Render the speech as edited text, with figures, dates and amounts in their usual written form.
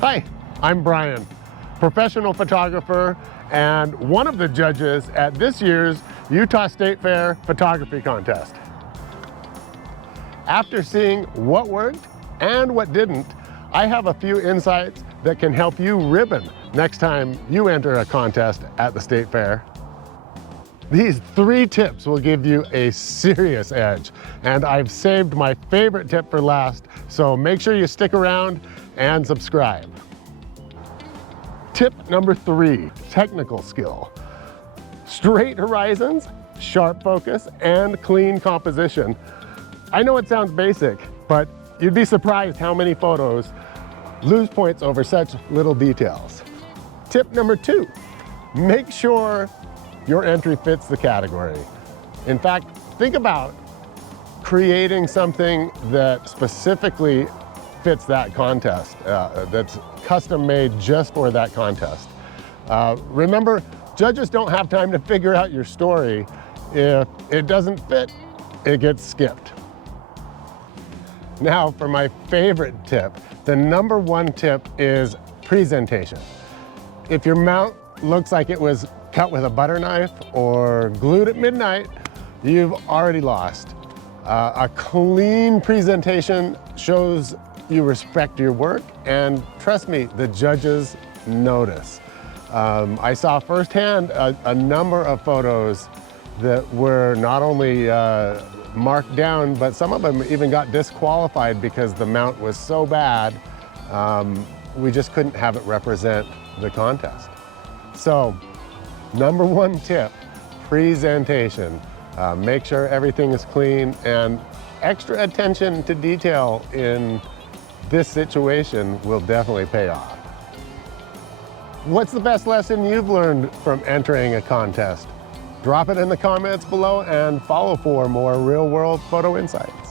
Hi, I'm Brian, professional photographer and one of the judges at this year's Utah State Fair Photography Contest. After seeing what worked and what didn't, I have a few insights that can help you ribbon next time you enter a contest at the State Fair. These 3 tips will give you a serious edge, and I've saved my favorite tip for last, so make sure you stick around and subscribe. Tip number 3, technical skill. Straight horizons, sharp focus, and clean composition. I know it sounds basic, but you'd be surprised how many photos lose points over such little details. Tip number 2, make sure your entry fits the category. In fact, think about creating something that specifically fits that contest, that's custom made just for that contest. Remember, judges don't have time to figure out your story. If it doesn't fit, it gets skipped. Now for my favorite tip. The number 1 tip is presentation. If your mount looks like it was cut with a butter knife or glued at midnight, you've already lost. A clean presentation shows you respect your work, and trust me, the judges notice. I saw firsthand a number of photos that were not only marked down, but some of them even got disqualified because the mount was so bad, we just couldn't have it represent the contest. So, number 1 tip, presentation. Make sure everything is clean, and extra attention to detail in this situation will definitely pay off. What's the best lesson you've learned from entering a contest? Drop it in the comments below and follow for more real-world photo insights.